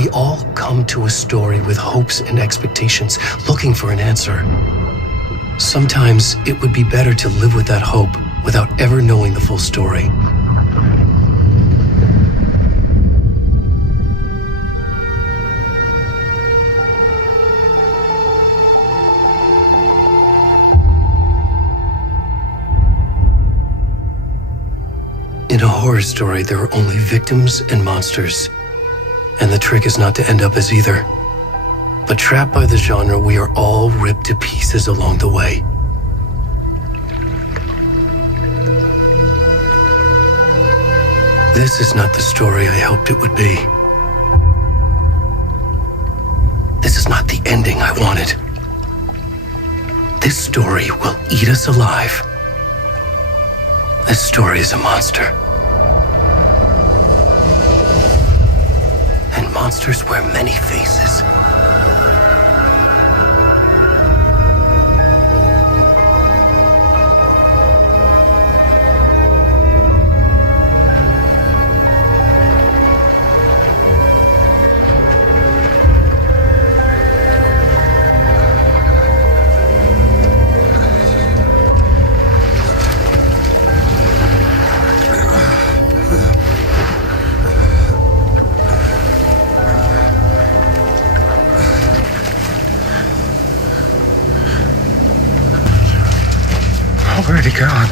We all come to a story with hopes and expectations, looking for an answer. Sometimes it would be better to live with that hope without ever knowing the full story. In a horror story, there are only victims and monsters. And the trick is not to end up as either. But trapped by the genre, we are all ripped to pieces along the way. This is not the story I hoped it would be. This is not the ending I wanted. This story will eat us alive. This story is a monster. And monsters wear many faces. Where'd he gone?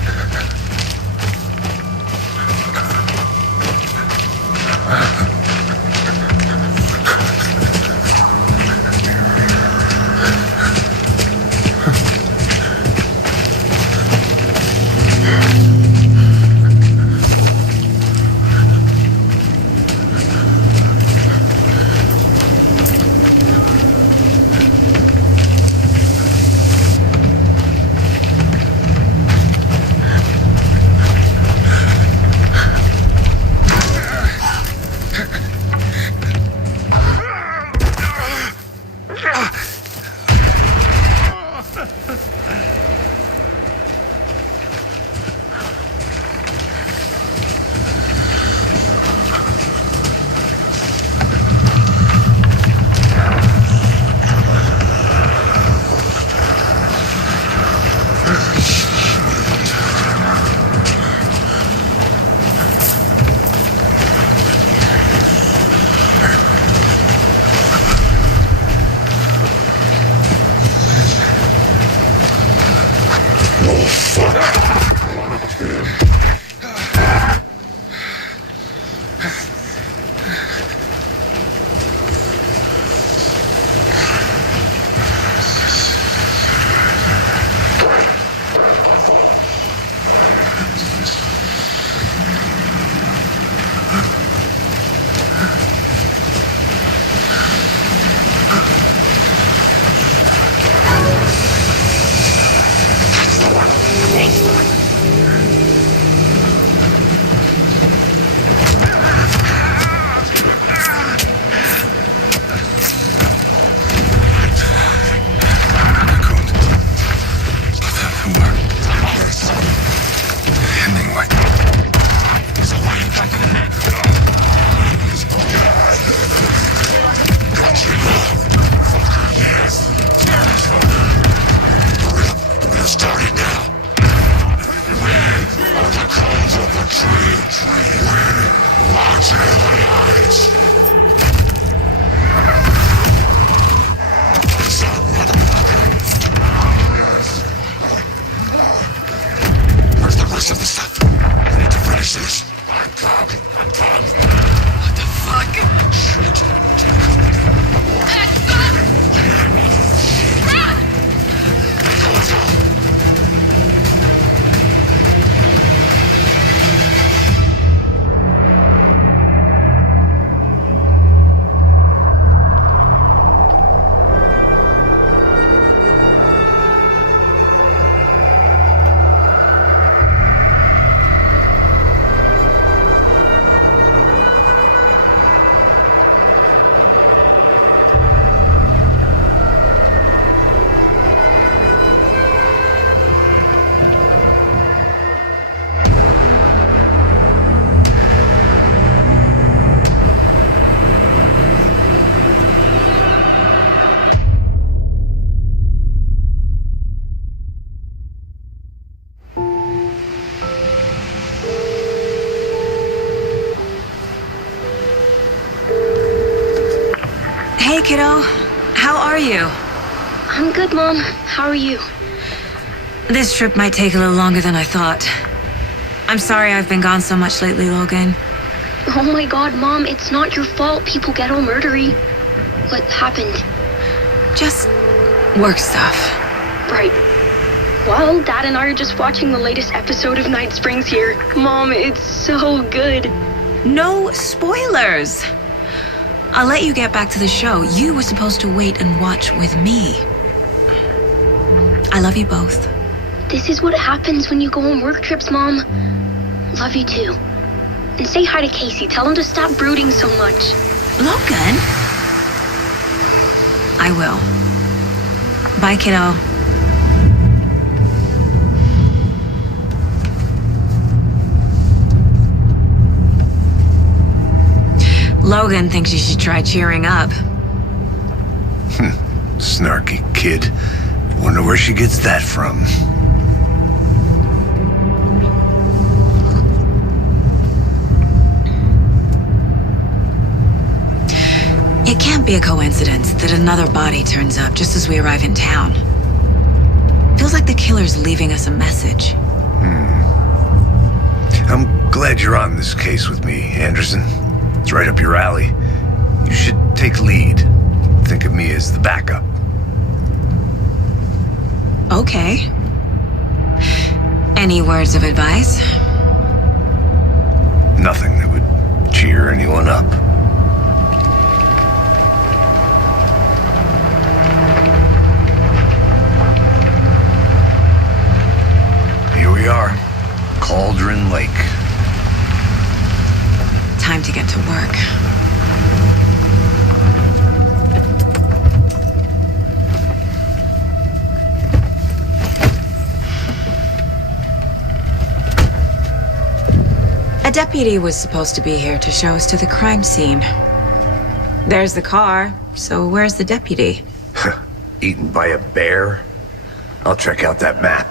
Hey, kiddo. How are you? I'm good, Mom. How are you? This trip might take a little longer than I thought. I'm sorry I've been gone so much lately, Logan. Oh my god, Mom, it's not your fault people get all murdery. What happened? Just work stuff. Right. Well, Dad and I are just watching the latest episode of Night Springs here. Mom, it's so good. No spoilers! I'll let you get back to the show. You were supposed to wait and watch with me. I love you both. This is what happens when you go on work trips, Mom. Love you too. And say hi to Casey. Tell him to stop brooding so much. Logan? I will. Bye, kiddo. Logan thinks you should try cheering up. Snarky kid. Wonder where she gets that from. It can't be a coincidence that another body turns up just as we arrive in town. Feels like the killer's leaving us a message. I'm glad you're on this case with me, Anderson. It's right up your alley. You should take lead. Think of me as the backup. Okay. Any words of advice? Nothing that would cheer anyone up. Here we are, Cauldron Lake. Time to get to work. A deputy was supposed to be here to show us to the crime scene. There's the car, so where's the deputy? Eaten by a bear? I'll check out that map.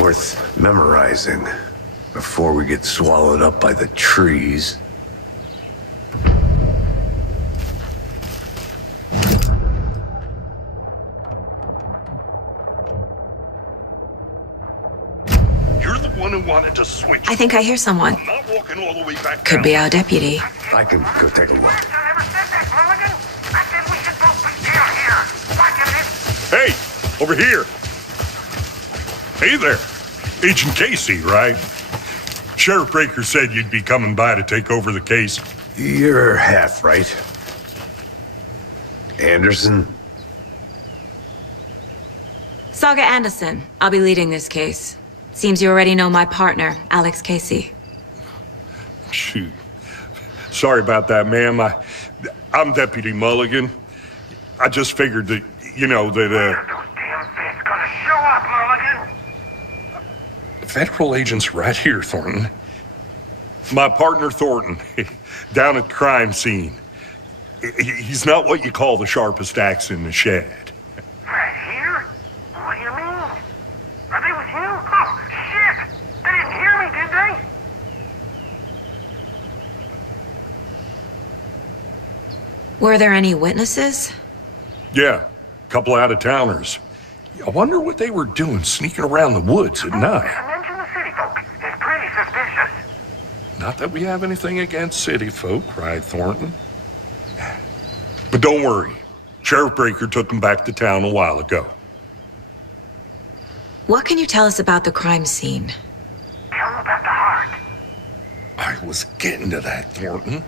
Worth memorizing before we get swallowed up by the trees. You're the one who wanted to switch. I think I hear someone. I'm not walking all the way back Could down. be our deputy. I can go take a look. Hey, over here. Hey there. Agent Casey, right? Sheriff Breaker said you'd be coming by to take over the case. You're half right. Anderson? Saga Anderson. I'll be leading this case. Seems you already know my partner, Alex Casey. Shoot. Sorry about that, ma'am. I'm Deputy Mulligan. I just figured that, Federal agent's right here, Thornton. My partner, Thornton, down at the crime scene. He's not what you call the sharpest axe in the shed. Right here? What do you mean? Are they with you? Oh, shit! They didn't hear me, did they? Were there any witnesses? Yeah, a couple out-of-towners. I wonder what they were doing sneaking around the woods at night. Mention the city folk. It's pretty suspicious. Not that we have anything against city folk, cried Thornton. But don't worry. Sheriff Breaker took them back to town a while ago. What can you tell us about the crime scene? Tell them about the heart. I was getting to that, Thornton.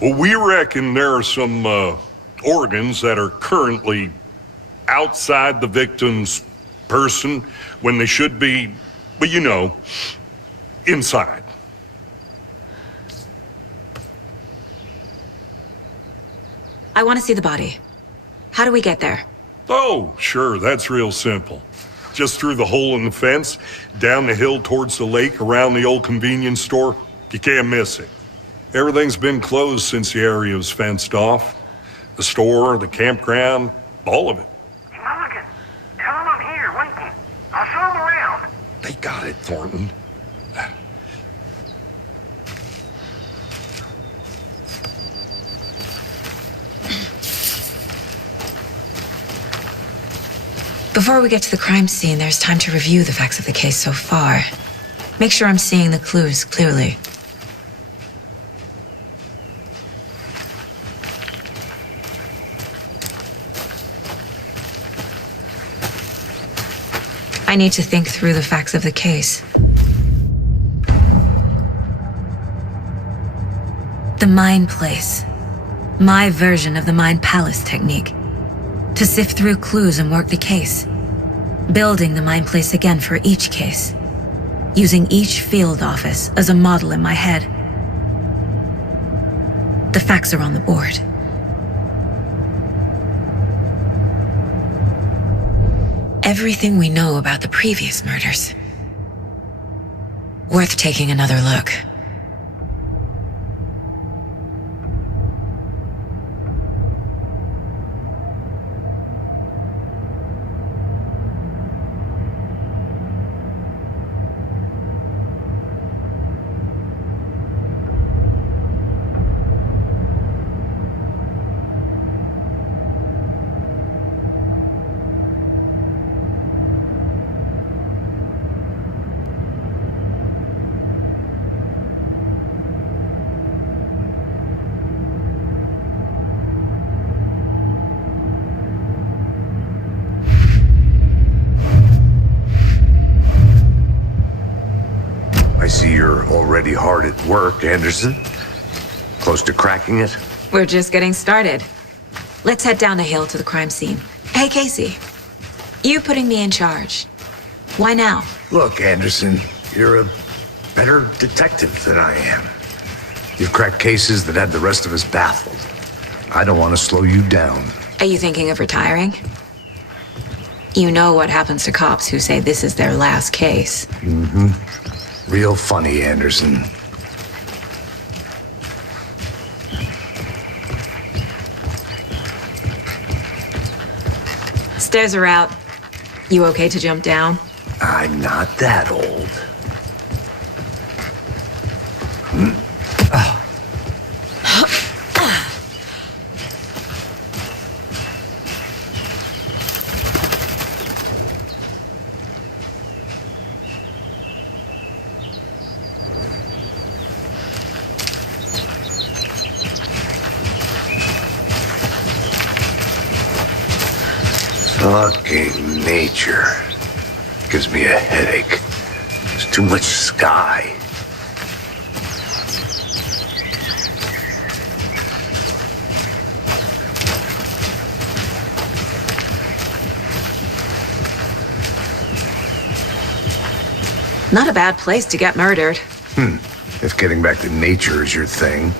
Well, we reckon there are some organs that are currently outside the victim's person when they should be, well, inside. I want to see the body. How do we get there? Oh, sure, that's real simple. Just through the hole in the fence, down the hill towards the lake, around the old convenience store. You can't miss it. Everything's been closed since the area was fenced off. The store, the campground, all of it. Mulligan, tell They got it, Thornton. Before we get to the crime scene, there's time to review the facts of the case so far. Make sure I'm seeing the clues clearly. I need to think through the facts of the case. The Mind Place. My version of the Mind Palace technique. To sift through clues and work the case. Building the Mind Place again for each case. Using each field office as a model in my head. The facts are on the board. Everything we know about the previous murders. Worth taking another look. I see you're already hard at work, Anderson. Close to cracking it? We're just getting started. Let's head down the hill to the crime scene. Hey, Casey. You putting me in charge. Why now? Look, Anderson, you're a better detective than I am. You've cracked cases that had the rest of us baffled. I don't want to slow you down. Are you thinking of retiring? You know what happens to cops who say this is their last case. Mm-hmm. Real funny, Anderson. Stairs are out. You okay to jump down? I'm not that old. Fucking nature. Gives me a headache. There's too much sky. Not a bad place to get murdered. If getting back to nature is your thing.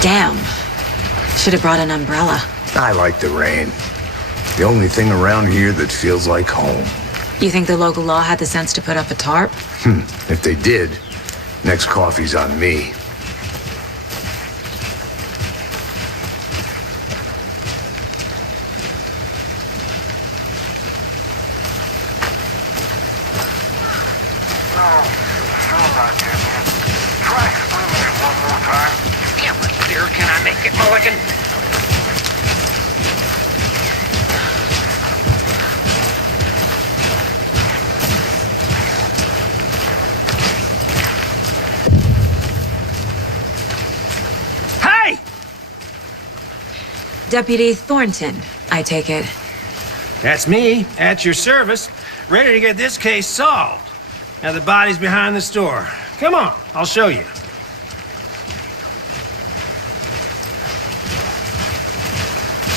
Damn. Should have brought an umbrella. I like the rain. The only thing around here that feels like home. You think the local law had the sense to put up a tarp? If they did, next coffee's on me. No, still not getting it. Try explaining it one more time. Yeah, but dear, can I make it, Mulligan? Hey! Deputy Thornton, I take it. That's me, at your service, ready to get this case solved. Now the body's behind the store. Come on, I'll show you.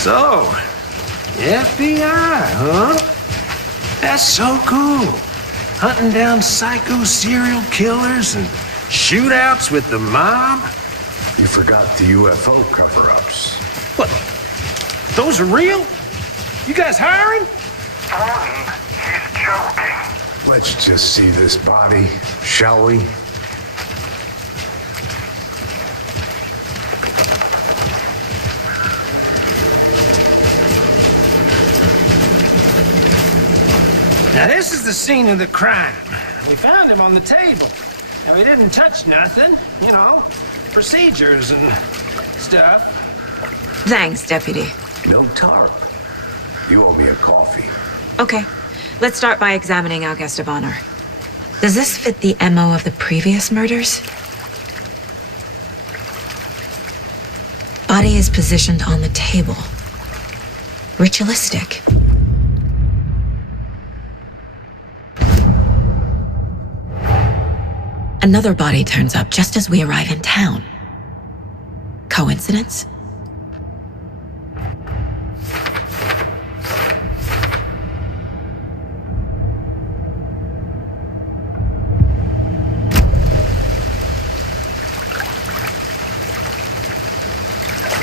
So, FBI, huh? That's so cool. Hunting down psycho serial killers and shootouts with the mob. You forgot the UFO cover-ups. What? Those are real? You guys hiring? Thornton, he's joking. Let's just see this body, shall we? Now, this is the scene of the crime. We found him on the table. Now, we didn't touch nothing, you know, procedures and stuff. Thanks, Deputy. No tarp. You owe me a coffee. Okay, let's start by examining our guest of honor. Does this fit the MO of the previous murders? Body is positioned on the table. Ritualistic. Another body turns up just as we arrive in town. Coincidence?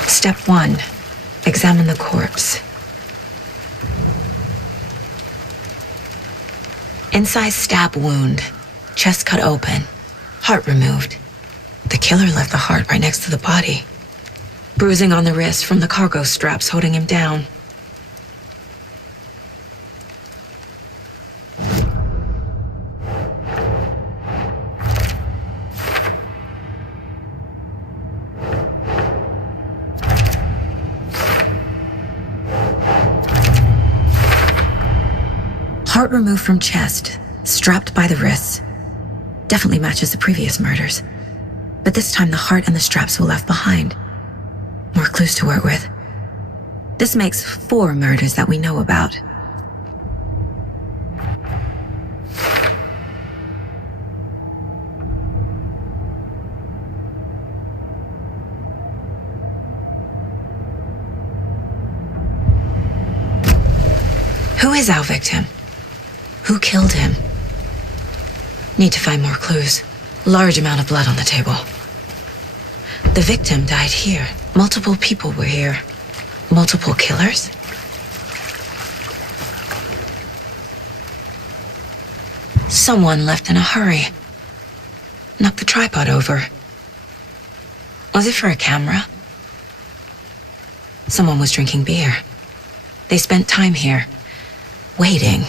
Step 1. Examine the corpse. Incised stab wound. Chest cut open. Heart removed. The killer left the heart right next to the body. Bruising on the wrist from the cargo straps holding him down. Heart removed from chest, strapped by the wrists. Definitely matches the previous murders. But this time the heart and the straps were left behind. More clues to work with. This makes 4 murders that we know about. Who is our victim? Who killed him? Need to find more clues. Large amount of blood on the table. The victim died here. Multiple people were here. Multiple killers? Someone left in a hurry. Knocked the tripod over. Was it for a camera? Someone was drinking beer. They spent time here, waiting.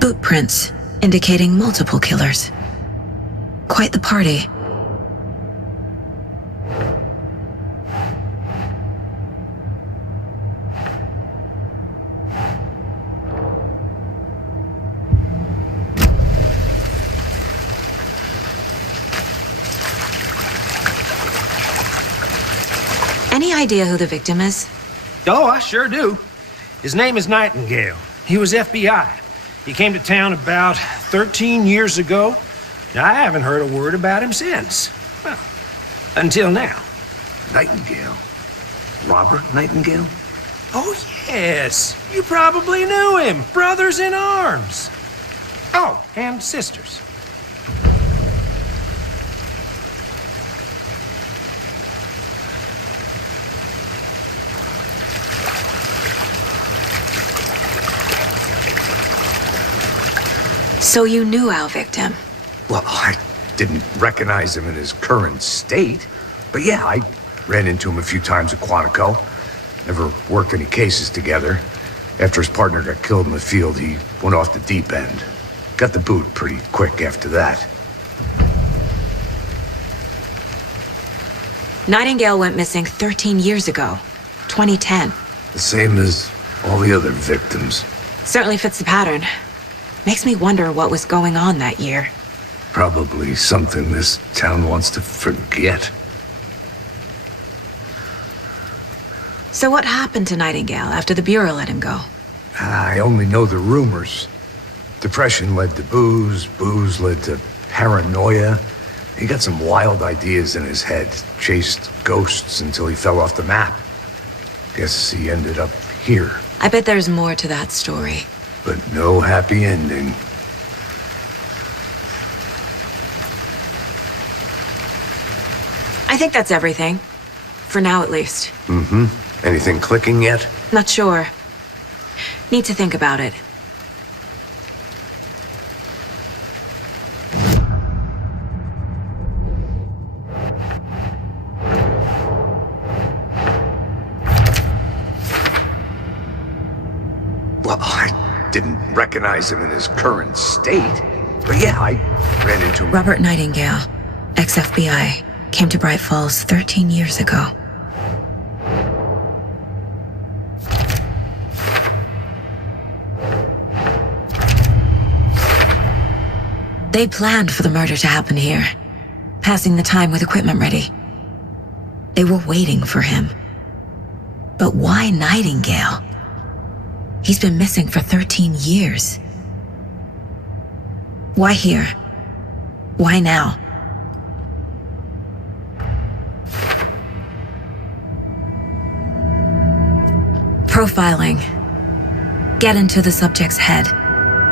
Footprints indicating multiple killers. Quite the party. Any idea who the victim is? Oh, I sure do. His name is Nightingale. He was FBI. He came to town about 13 years ago. I haven't heard a word about him since. Well, until now. Nightingale? Robert Nightingale? Oh, yes. You probably knew him. Brothers in arms. Oh, and sisters. So you knew our victim? Well, I didn't recognize him in his current state. But yeah, I ran into him a few times at Quantico. Never worked any cases together. After his partner got killed in the field, he went off the deep end. Got the boot pretty quick after that. Nightingale went missing 13 years ago, 2010. The same as all the other victims. Certainly fits the pattern. Makes me wonder what was going on that year. Probably something this town wants to forget. So what happened to Nightingale after the Bureau let him go? I only know the rumors. Depression led to booze, booze led to paranoia. He got some wild ideas in his head, chased ghosts until he fell off the map. Guess he ended up here. I bet there's more to that story. But no happy ending. I think that's everything. For now, at least. Mm-hmm. Anything clicking yet? Not sure. Need to think about it. Well, I didn't recognize him in his current state. But yeah, I ran into him. Robert Nightingale, ex-FBI, came to Bright Falls 13 years ago. They planned for the murder to happen here, passing the time with equipment ready. They were waiting for him. But why Nightingale? He's been missing for 13 years. Why here? Why now? Profiling. Get into the subject's head.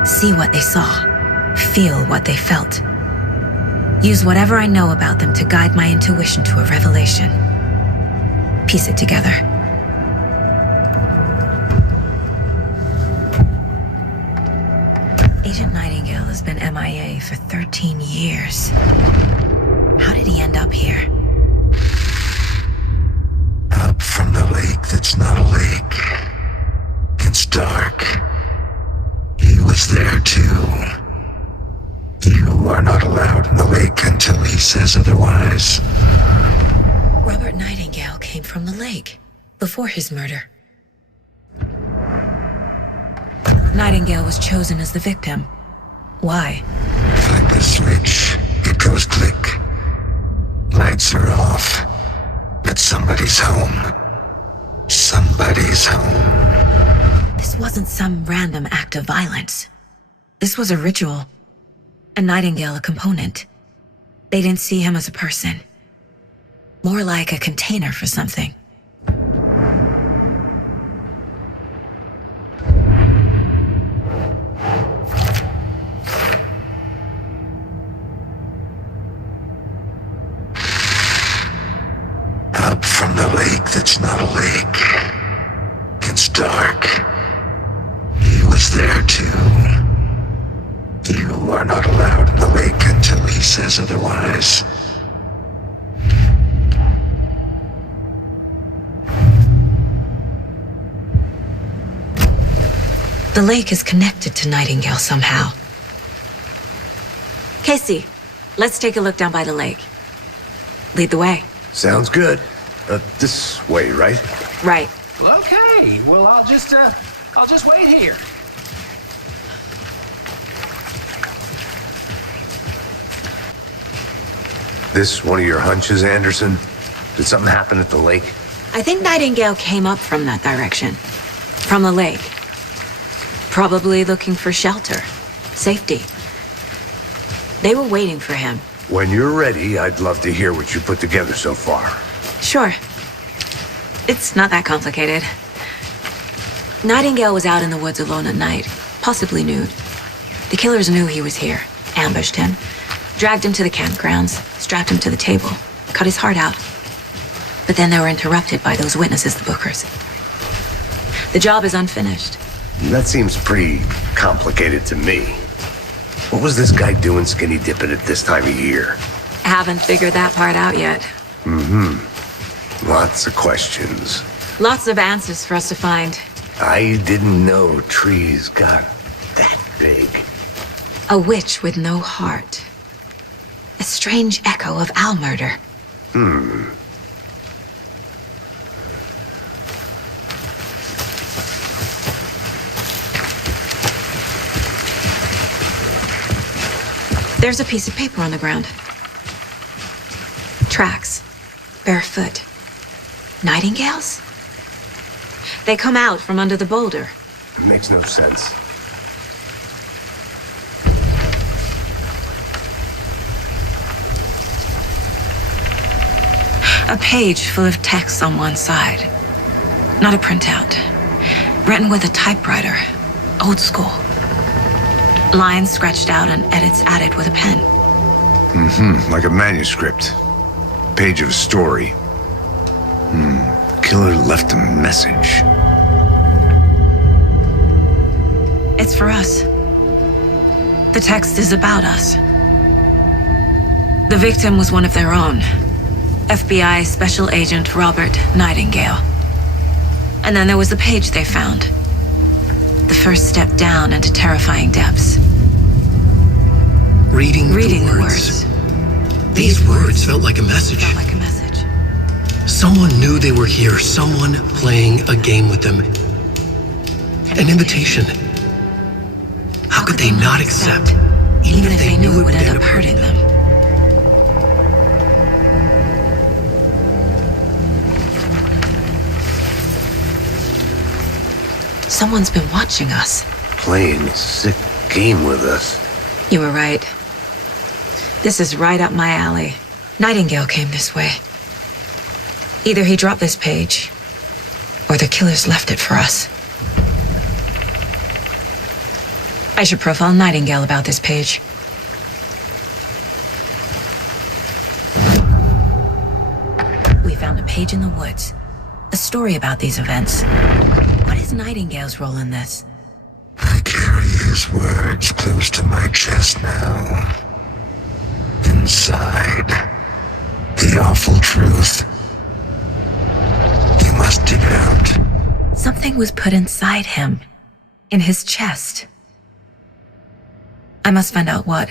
See what they saw. Feel what they felt. Use whatever I know about them to guide my intuition to a revelation. Piece it together. Agent Nightingale has been MIA for 13 years. How did he end up here? Up from the lake that's not a lake. It's dark. He was there too. You are not allowed in the lake until he says otherwise. Robert Nightingale came from the lake before his murder. Nightingale was chosen as the victim. Why? Flip the switch. It goes click. Lights are off. But somebody's home. Somebody's home. This wasn't some random act of violence. This was a ritual. And Nightingale a component. They didn't see him as a person. More like a container for something. Up from the lake that's not a lake. It's dark. He was there too. You are not allowed in the lake until he says otherwise. The lake is connected to Nightingale somehow. Casey, let's take a look down by the lake. Lead the way. Sounds good. This way, right? Right. Well, okay. Well, I'll just wait here. This one of your hunches, Anderson? Did something happen at the lake? I think Nightingale came up from that direction. From the lake. Probably looking for shelter. Safety. They were waiting for him. When you're ready, I'd love to hear what you put together so far. Sure. It's not that complicated. Nightingale was out in the woods alone at night, possibly nude. The killers knew he was here, ambushed him, dragged him to the campgrounds, strapped him to the table, cut his heart out. But then they were interrupted by those witnesses, the Bookers. The job is unfinished. That seems pretty complicated to me. What was this guy doing skinny dipping at this time of year? Haven't figured that part out yet. Lots of questions. Lots of answers for us to find. I didn't know trees got that big. A witch with no heart. A strange echo of owl murder. There's a piece of paper on the ground. Tracks. Barefoot. Nightingales? They come out from under the boulder. It makes no sense. A page full of text on one side. Not a printout. Written with a typewriter. Old school. Lines scratched out and edits added with a pen. Like a manuscript. Page of a story. killer left a message. It's for us. The text is about us. The victim was one of their own. FBI Special Agent Robert Nightingale. And then there was the page they found. The first step down into terrifying depths. Reading the words. These words felt like a message. Someone knew they were here, someone playing a game with them. An invitation. How could they not accept, even if they knew it would end up hurting them? Someone's been watching us. Playing a sick game with us. You were right. This is right up my alley. Nightingale came this way. Either he dropped this page, or the killers left it for us. I should profile Nightingale about this page. We found a page in the woods. A story about these events. What is Nightingale's role in this? I carry his words close to my chest now. Inside, the awful truth. You must dig out. Something was put inside him. In his chest. I must find out what.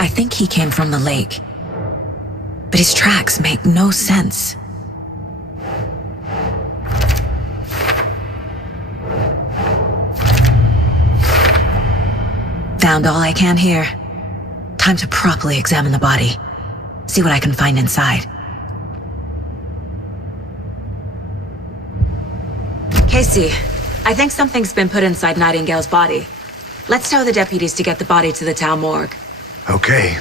I think he came from the lake. But his tracks make no sense. Found all I can here. Time to properly examine the body. See what I can find inside. Casey, I think something's been put inside Nightingale's body. Let's tell the deputies to get the body to the town morgue. Okay.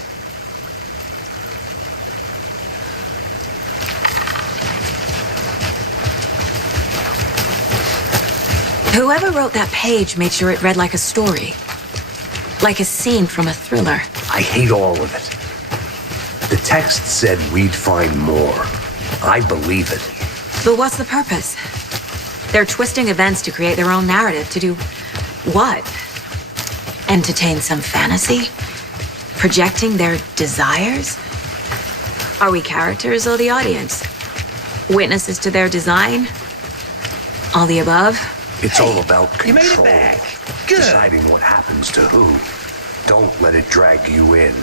Whoever wrote that page made sure it read like a story. Like a scene from a thriller. I hate all of it. The text said we'd find more. I believe it. But what's the purpose? They're twisting events to create their own narrative. To do what? Entertain some fantasy? Projecting their desires? Are we characters or the audience? Witnesses to their design? All the above? It's all about control. You made it back. Good. Deciding what happens to who. Don't let it drag you in.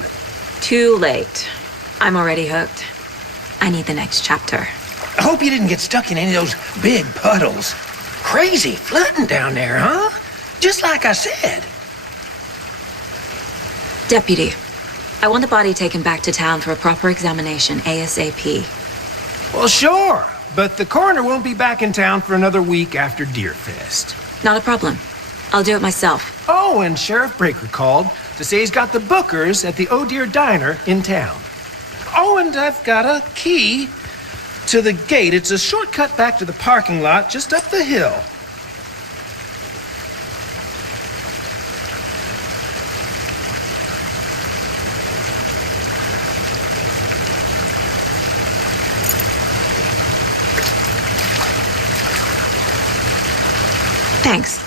Too late. I'm already hooked. I need the next chapter. I hope you didn't get stuck in any of those big puddles. Crazy flooding down there, huh? Just like I said. Deputy, I want the body taken back to town for a proper examination, ASAP. Well, sure. But the coroner won't be back in town for another week after Deerfest. Not a problem. I'll do it myself. Oh, and Sheriff Breaker called to say he's got the Bookers at the Oh Dear Diner in town. Oh, and I've got a key to the gate. It's a shortcut back to the parking lot just up the hill. Thanks.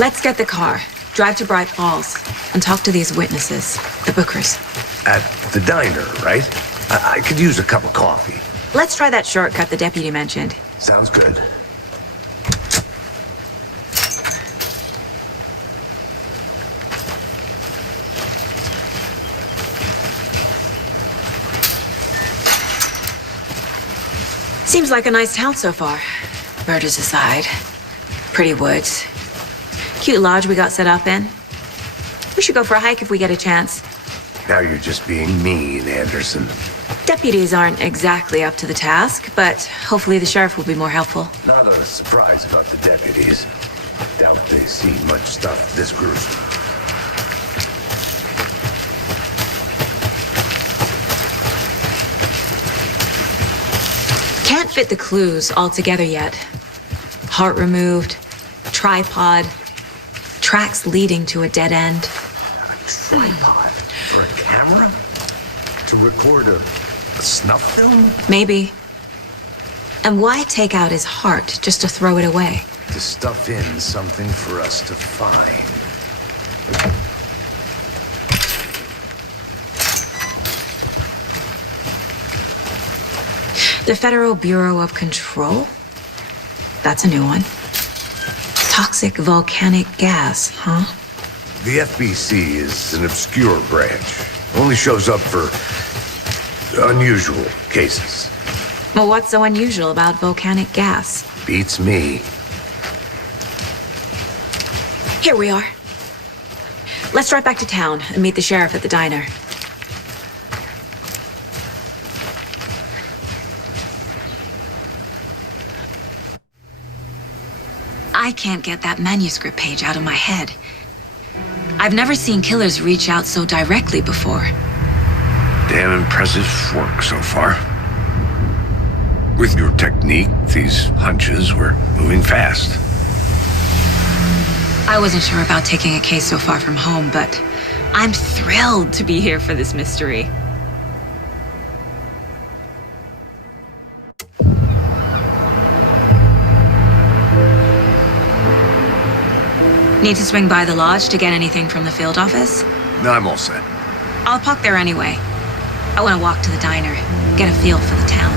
Let's get the car, drive to Bright Falls, and talk to these witnesses, the Bookers. At the diner, right? I could use a cup of coffee. Let's try that shortcut the deputy mentioned. Sounds good. Seems like a nice town so far. Murders aside. Pretty woods. Cute lodge we got set up in. We should go for a hike if we get a chance. Now you're just being mean, Anderson. Deputies aren't exactly up to the task, but hopefully the sheriff will be more helpful. Not a surprise about the deputies. Doubt they've seen much stuff this gruesome. Can't fit the clues all together yet. Heart removed, tripod, tracks leading to a dead end. A tripod? For a camera? To record a snuff film? Maybe. And why take out his heart just to throw it away? To stuff in something for us to find. The Federal Bureau of Control? That's a new one. Toxic volcanic gas, huh? The FBC is an obscure branch. Only shows up for unusual cases. Well, what's so unusual about volcanic gas? Beats me. Here we are. Let's drive back to town and meet the sheriff at the diner. I can't get that manuscript page out of my head. I've never seen killers reach out so directly before. Damn impressive work so far. With your technique, these hunches were moving fast. I wasn't sure about taking a case so far from home, but I'm thrilled to be here for this mystery. Need to swing by the lodge to get anything from the field office? No, I'm all set. I'll park there anyway. I want to walk to the diner, get a feel for the town.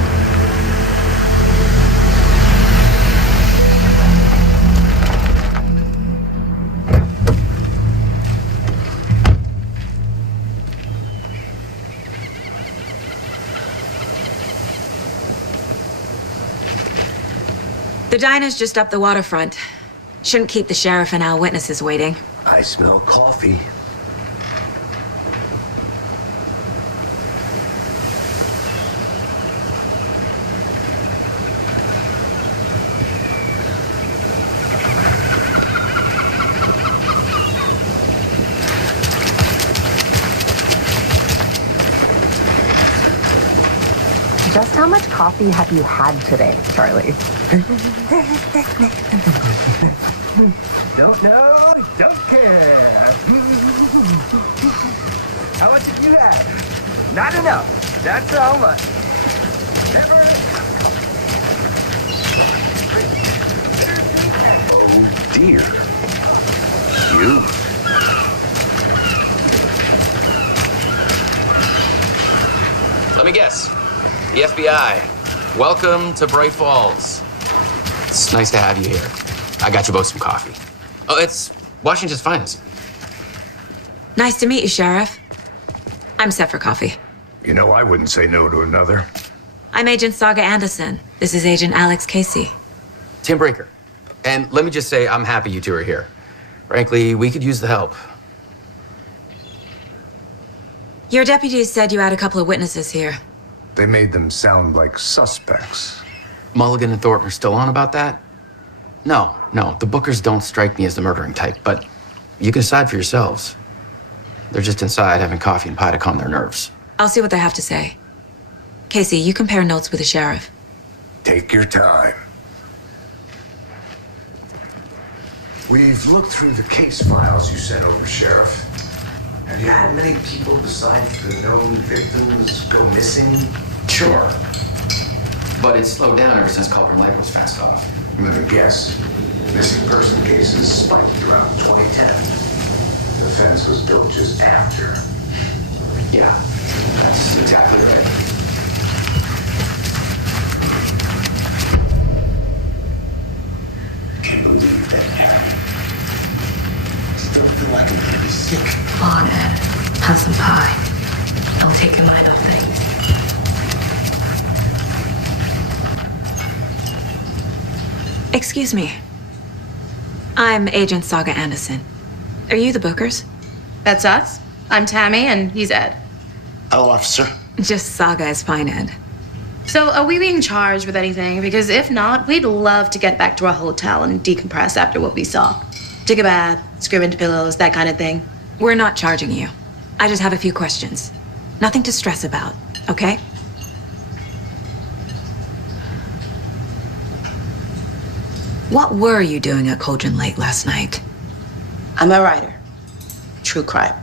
The diner's just up the waterfront. Shouldn't keep the sheriff and our witnesses waiting. I smell coffee. Just how much coffee have you had today, Charlie? Don't know, don't care. How much did you have? Not enough. That's how much. Never. Oh dear. Huge. Let me guess. The FBI. Welcome to Bright Falls. It's nice to have you here. I got you both some coffee. Oh, it's Washington's finest. Nice to meet you, Sheriff. I'm set for coffee. You know, I wouldn't say no to another. I'm Agent Saga Anderson. This is Agent Alex Casey. Tim Brinker. And let me just say, I'm happy you two are here. Frankly, we could use the help. Your deputies said you had a couple of witnesses here. They made them sound like suspects. Mulligan and Thornton are still on about that? No, the Bookers don't strike me as the murdering type, but you can decide for yourselves. They're just inside having coffee and pie to calm their nerves. I'll see what they have to say. Casey, you compare notes with the sheriff. Take your time. We've looked through the case files you sent over, Sheriff. Have you had many people besides the known victims go missing? Sure. But it's slowed down ever since Culver Lake was fenced off. Let me guess. Missing person cases spiked around 2010. The fence was built just after. Yeah, that's exactly right. Can't believe that happened. Still feel like I'm gonna be sick. Come on, Ed. Have some pie. I'll take your mind off things. Excuse me. I'm Agent Saga Anderson. Are you the Bookers? That's us. I'm Tammy, and he's Ed. Hello, officer. Just Saga is fine, Ed. So, are we being charged with anything? Because if not, we'd love to get back to our hotel and decompress after what we saw. Take a bath, scream into pillows, that kind of thing. We're not charging you. I just have a few questions. Nothing to stress about, okay? What were you doing at Cauldron Lake last night? I'm a writer. True crime.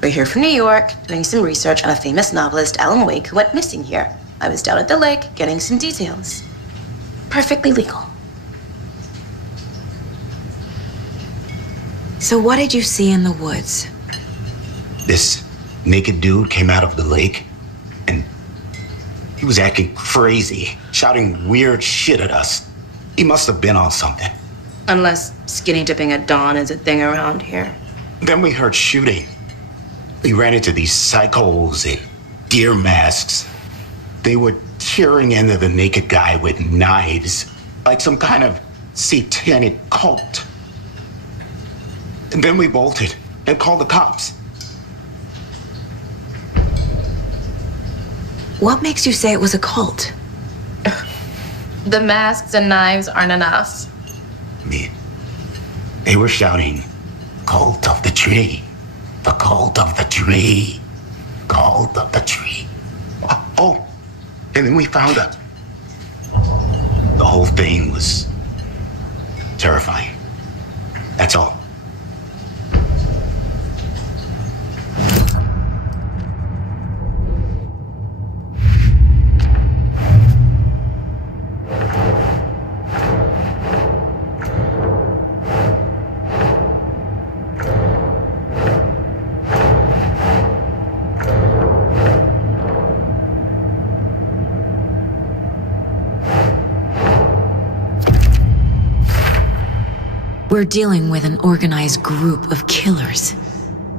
We're here from New York, doing some research on a famous novelist, Alan Wake, who went missing here. I was down at the lake, getting some details. Perfectly legal. So what did you see in the woods? This naked dude came out of the lake, and he was acting crazy, shouting weird shit at us. He must have been on something. Unless skinny dipping at dawn is a thing around here. Then we heard shooting. We ran into these psychos in deer masks. They were tearing into the naked guy with knives, like some kind of satanic cult. And then we bolted and called the cops. What makes you say it was a cult? The masks and knives aren't enough. I mean, they were shouting, "Cult of the tree, the cult of the tree, cult of the tree." Oh, and then we found out. The whole thing was terrifying. That's all. We're dealing with an organized group of killers,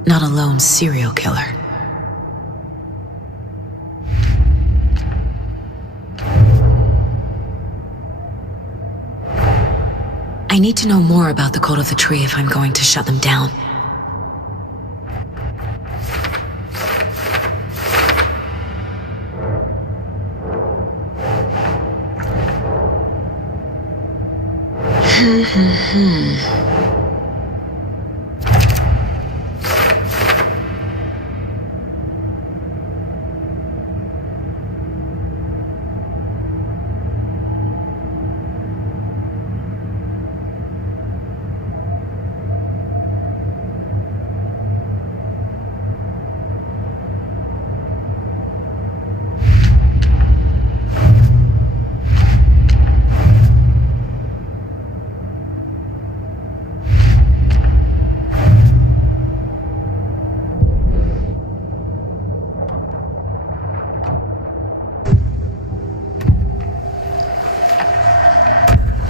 not a lone serial killer. I need to know more about the Cult of the Tree if I'm going to shut them down.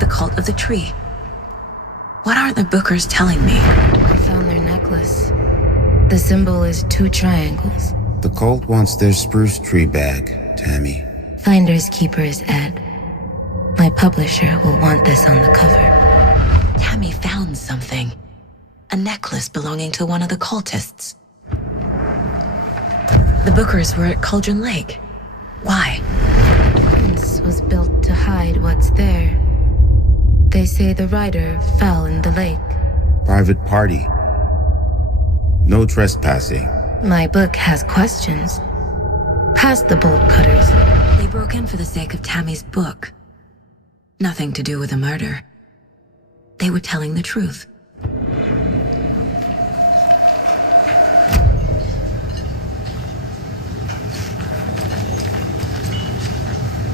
Cult of the Tree. What are the Bookers telling me? I found their necklace. The symbol is 2 triangles. The cult wants their spruce tree back, Tammy. Finders keepers, Ed. My publisher will want this on the cover. Tammy found something. A necklace belonging to one of the cultists. The Bookers were at Cauldron Lake. Why? The fence was built to hide what's there. They say the writer fell in the lake. Private party. No trespassing. My book has questions. Past the bolt cutters. They broke in for the sake of Tammy's book. Nothing to do with a murder. They were telling the truth.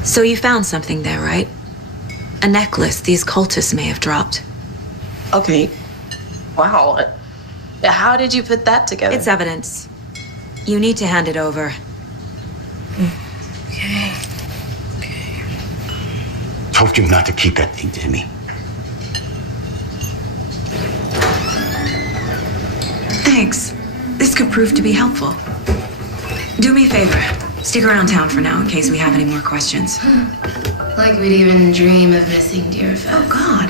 So you found something there, right? A necklace these cultists may have dropped. Okay. Wow. How did you put that together? It's evidence. You need to hand it over. Okay. Told you not to keep that thing to me. Thanks. This could prove to be helpful. Do me a favor. Stick around town for now in case we have any more questions. Like we'd even dream of missing Deerfest. Oh, God.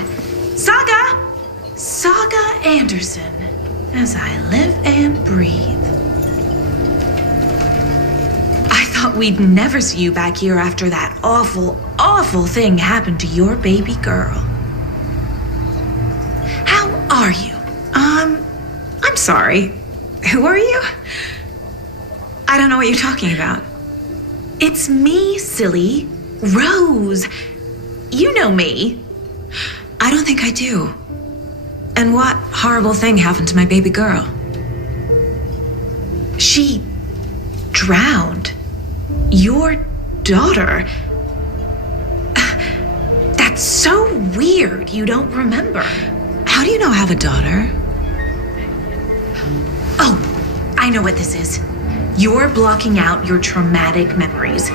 Saga Anderson. As I live and breathe. I thought we'd never see you back here after that awful, awful thing happened to your baby girl. How are you? I'm sorry. Who are you? I don't know what you're talking about. It's me, silly. Rose. You know me. I don't think I do. And what horrible thing happened to my baby girl? She drowned. Your daughter. That's so weird you don't remember. How do you know I have a daughter? Oh, I know what this is. You're blocking out your traumatic memories.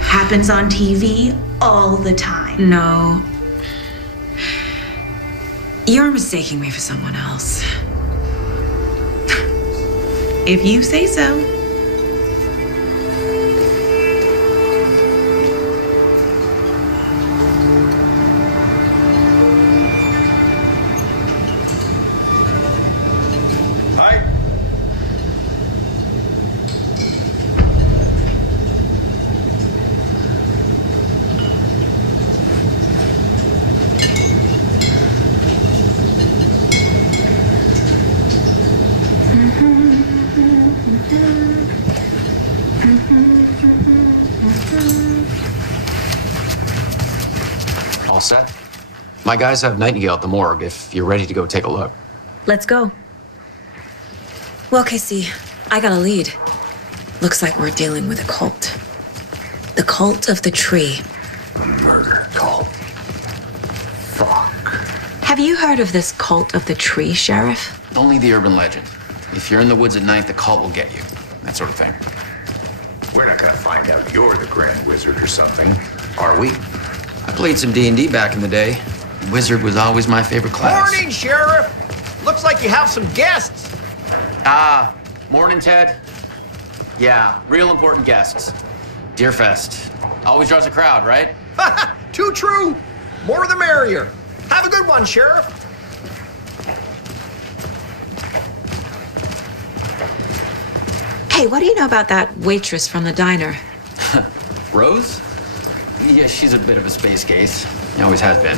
Happens on TV all the time. No. You're mistaking me for someone else. If you say so. All set? My guys have Nightingale at the morgue if you're ready to go take a look. Let's go. Well, Casey, I got a lead. Looks like we're dealing with a cult. The cult of the tree. A murder cult. Fuck. Have you heard of this cult of the tree, Sheriff? Only the urban legend. If you're in the woods at night, the cult will get you. That sort of thing. We're not gonna find out you're the Grand Wizard or something, are we? I played some D&D back in the day. Wizard was always my favorite class. Morning, Sheriff! Looks like you have some guests. Morning, Ted. Yeah, real important guests. Deerfest. Always draws a crowd, right? Too true. More the merrier. Have a good one, Sheriff. Hey, what do you know about that waitress from the diner? Rose? Yeah, she's a bit of a space case. Always has been.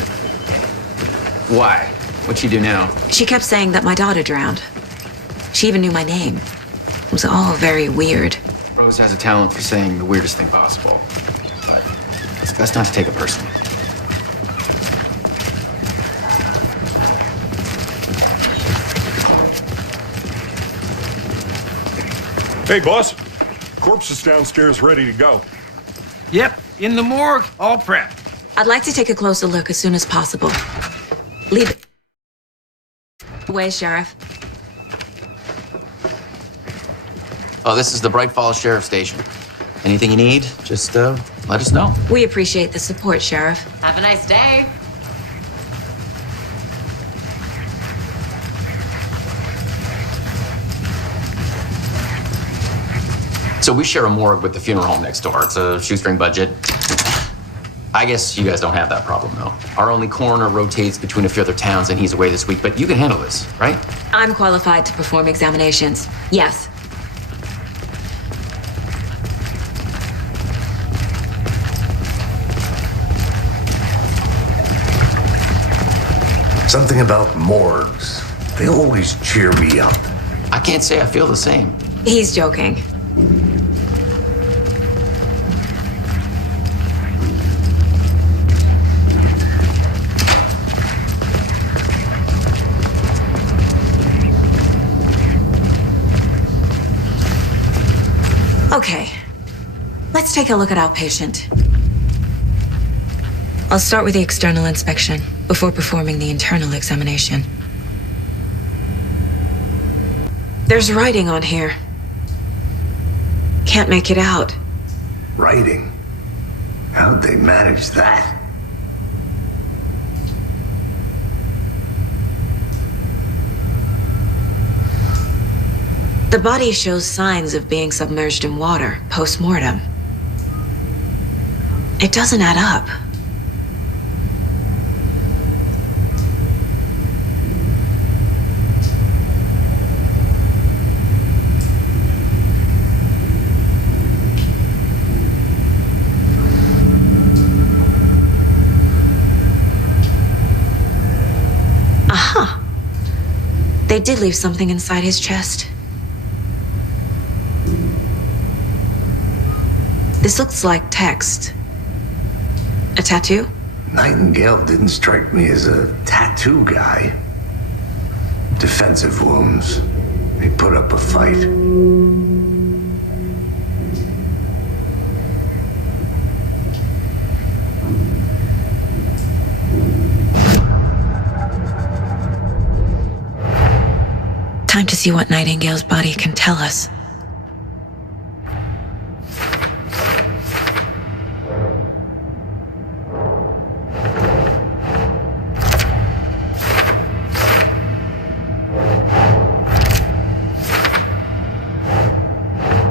Why? What'd she do now? She kept saying that my daughter drowned. She even knew my name. It was all very weird. Rose has a talent for saying the weirdest thing possible. But it's best not to take it personally. Hey, boss. Corpse is downstairs ready to go. Yep, in the morgue, all prepped. I'd like to take a closer look as soon as possible. Leave it away, Sheriff. Oh, this is the Bright Falls Sheriff Station. Anything you need, just let us know. We appreciate the support, Sheriff. Have a nice day. So we share a morgue with the funeral home next door. It's a shoestring budget. I guess you guys don't have that problem, though. Our only coroner rotates between a few other towns, and he's away this week, but you can handle this, right? I'm qualified to perform examinations. Yes. Something about morgues. They always cheer me up. I can't say I feel the same. He's joking. Okay, let's take a look at outpatient. I'll start with the external inspection before performing the internal examination. There's writing on here. Can't make it out. Writing? How'd they manage that? The body shows signs of being submerged in water post-mortem. It doesn't add up. Aha. They did leave something inside his chest. This looks like text. A tattoo? Nightingale didn't strike me as a tattoo guy. Defensive wounds. He put up a fight. Time to see what Nightingale's body can tell us.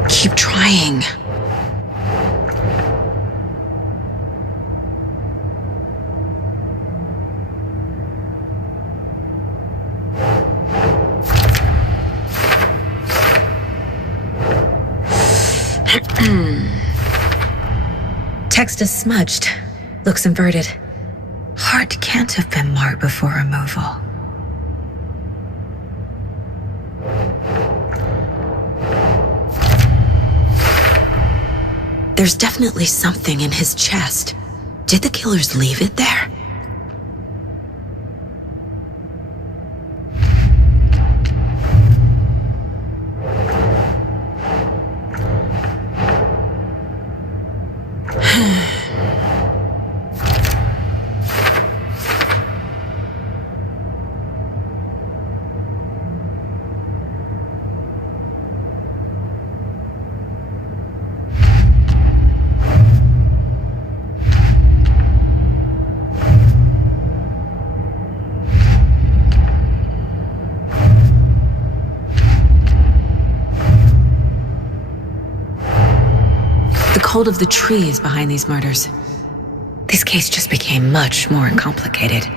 Keep trying. Text is smudged. Looks inverted. Heart can't have been marked before removal. There's definitely something in his chest. Did the killers leave it there? The cult of the tree is behind these murders. This case just became much more complicated.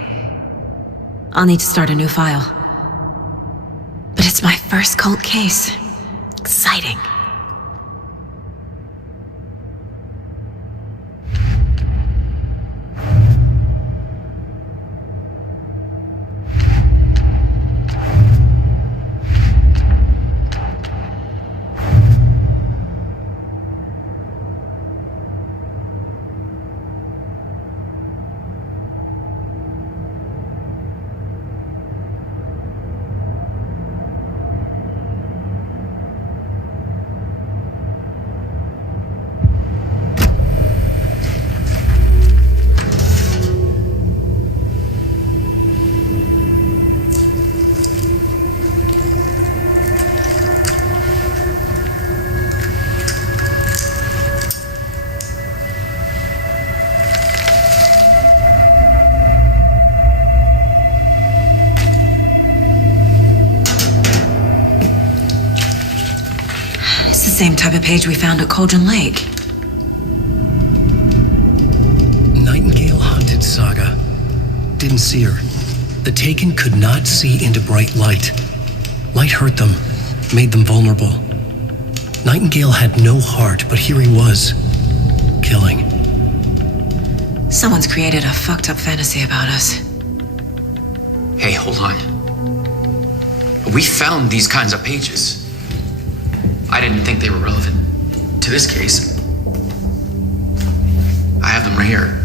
I'll need to start a new file. But it's my first cult case. Exciting. Same type of page we found at Cauldron Lake. Nightingale hunted Saga. Didn't see her. The Taken could not see into bright light. Light hurt them, made them vulnerable. Nightingale had no heart, but here he was, killing. Someone's created a fucked up fantasy about us. Hey, hold on. We found these kinds of pages. I didn't think they were relevant to this case. I have them right here.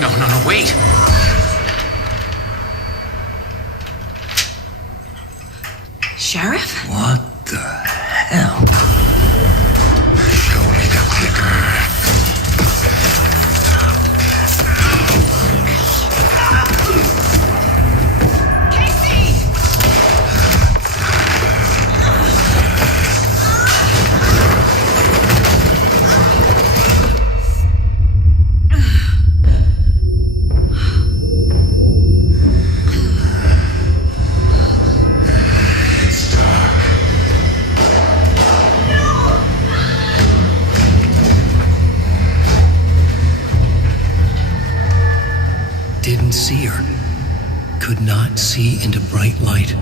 No, wait. Sheriff? What the hell? Show me the clicker. seer, could not see into bright light.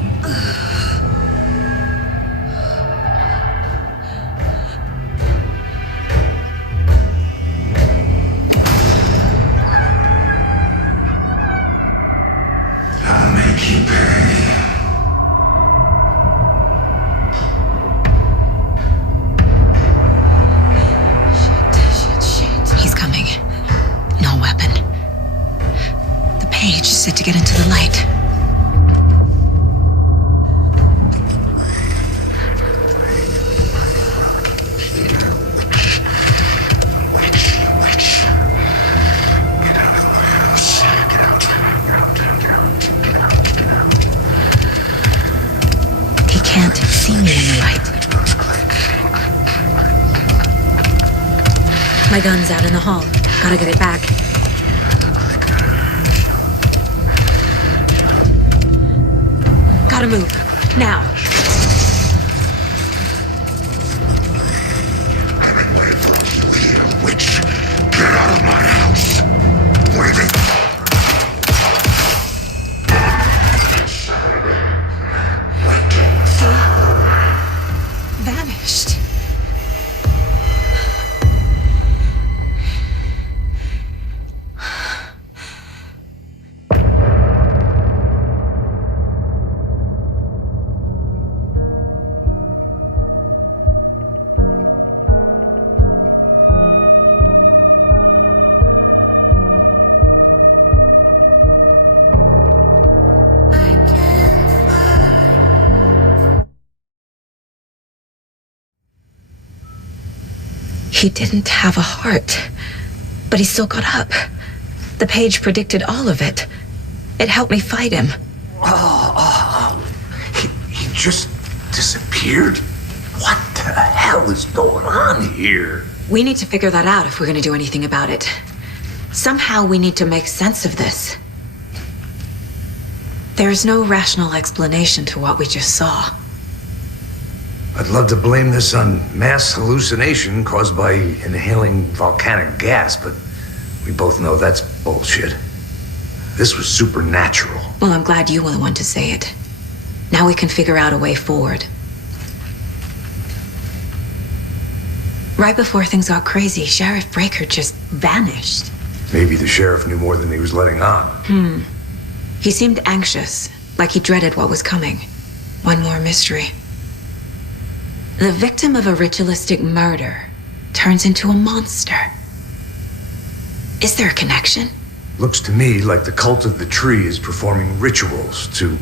I'll make you pay. He's coming. No weapon. The page set to get into the light. He can't see me in the light. My gun's out in the hall. Gotta get it back. Gotta move. Now. Witch, get out of my house. Waiting. Vanished. He didn't have a heart, but he still got up. The page predicted all of it. It helped me fight him. He just disappeared? What the hell is going on here? We need to figure that out if we're going to do anything about it. Somehow we need to make sense of this. There is no rational explanation to what we just saw. I'd love to blame this on mass hallucination caused by inhaling volcanic gas, but we both know that's bullshit. This was supernatural. Well, I'm glad you were the one to say it. Now we can figure out a way forward. Right before things got crazy, Sheriff Breaker just vanished. Maybe the sheriff knew more than he was letting on. He seemed anxious, like he dreaded what was coming. One more mystery. The victim of a ritualistic murder turns into a monster. Is there a connection? Looks to me like the cult of the tree is performing rituals to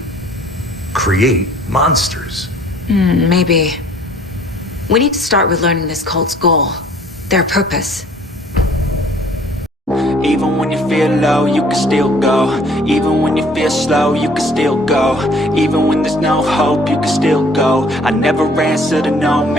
create monsters. Maybe. We need to start with learning this cult's goal, their purpose. Even when you feel low, you can still go. Even when you feel slow, you can still go. Even when there's no hope, you can still go. I never answer to no man.